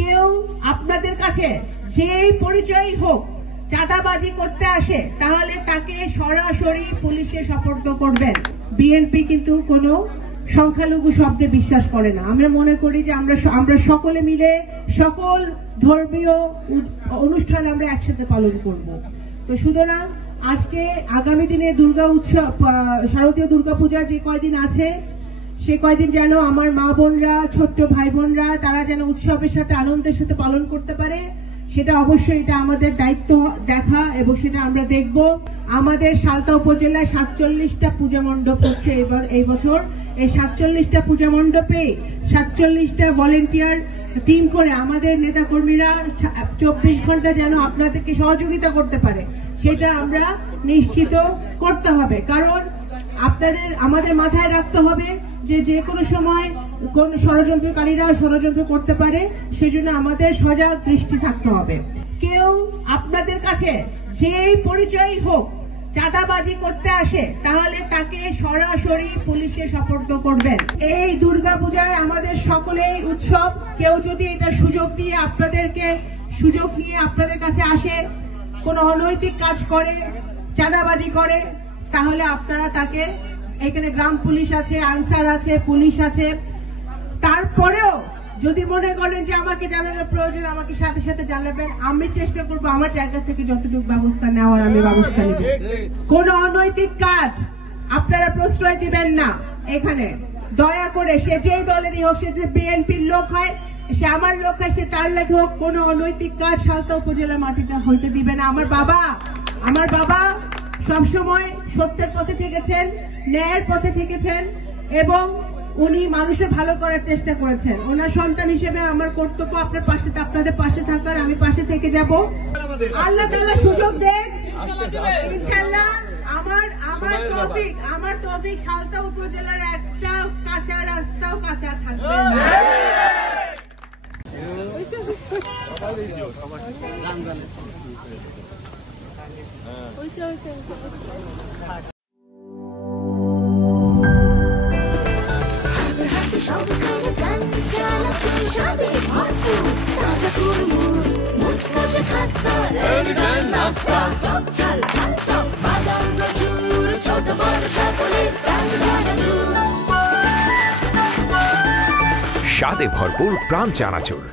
কেউ আপনাদের কাছে যেই পরিচয় হোক চাঁদাবাজি করতে আসে তাহলে তাকে সরাসরি পুলিশে সোপর্দ করবেন। বিএনপি কিন্তু কোনো সংখ্যালঘু শব্দে বিশ্বাস করে না। আমরা মনে করি যে আমরা সকলে মিলে সকল ধর্মীয় অনুষ্ঠান আমরা একসাথে পালন করব। তো সুতরাং আজকে আগামী দিনে দুর্গা উৎসব, শারদীয় দুর্গাপূজার যে কয়দিন আছে সে কয়দিন যেন আমার মা বোনরা, ছোট্ট ভাই বোনরা তারা যেন উৎসবের সাথে আনন্দের সাথে পালন করতে পারে, সেটা অবশ্যই এটা আমাদের দায়িত্ব দেখা, এবং সেটা আমরা দেখব। আমাদের সালতা উপজেলায় 47টা পূজা মণ্ডপ হচ্ছে এই বছর। এই 47টা পূজা মণ্ডপে 47টা ভলেন্টিয়ার টিম করে আমাদের নেতাকর্মীরা 24 ঘন্টা যেন আপনাদেরকে সহযোগিতা করতে পারে সেটা আমরা নিশ্চিত করতে হবে। কারণ আমাদের মাথায় রাখতে হবে যে কোনো সময় কোন ষড়যন্ত্রকারীরা ষড়যন্ত্র করতে পারে, সেজন্য আমাদের সজাগ দৃষ্টি থাকতে হবে। কেউ আপনাদের কাছে যেই পরিচয় হোক চাঁদাবাজি করতে আসে তাহলে তাকে সরাসরি পুলিশে সোপর্দ করবেন। এই দুর্গাপূজায় আমাদের সকলেই উৎসব। কেউ যদি এটা সুযোগ নিয়ে আপনাদের কাছে আসে, কোন অনৈতিক কাজ করে, চাঁদাবাজি করে, তাহলে আপনারা তাকে, এখানে গ্রাম পুলিশ আছে, আনসার আছে, পুলিশ আছে, তারপরেও যদি মনে করেন যে আমাকে জানানোর প্রয়োজন আমাকে সাথে সাথে জানাবেন। আমি চেষ্টা করবো আমার জায়গা থেকে যতটুকু ব্যবস্থা নেওয়ার আমি ব্যবস্থা নিব। কোন অনৈতিক কাজ আপনারা প্রশ্রয় দিবেন না। এখানে দয়া করে সে যেই দলেরই হোক, সে যে বিএনপির লোক হয়, সে আমার লোক হয়, সে তার লেগে হোক, কোন অনৈতিক কাজ সালতা উপজেলা মাটিতে হইতে দিবে না। আমার বাবা সবসময় সত্যের পথে থেকেছেন, ন্যায়ের পথে থেকেছেন, এবং উনি মানুষের ভালো করার চেষ্টা করেছেন। ওনার সন্তান হিসেবে আমার কর্তব্য আপনাদের পাশে থাকার, আমি পাশে থেকে যাব। আল্লাহ তাআলা সুযোগ দেন ইনশাআল্লাহ। আমার তৌফিক সালতা উপজেলার একটা কাঁচা রাস্তাও কাঁচা থাকবে না। স্বাদে ভরপুর তাজা কুড়মুড় মুচমুচে খাস্তা এলিগেন্ট নাস্তা টক ঝাল ঝাল টক বাদাম প্রচুর ছোট বড় সকলের প্রাণ চানাচুর। স্বাদে ভরপুর প্রাণ চানাচুর।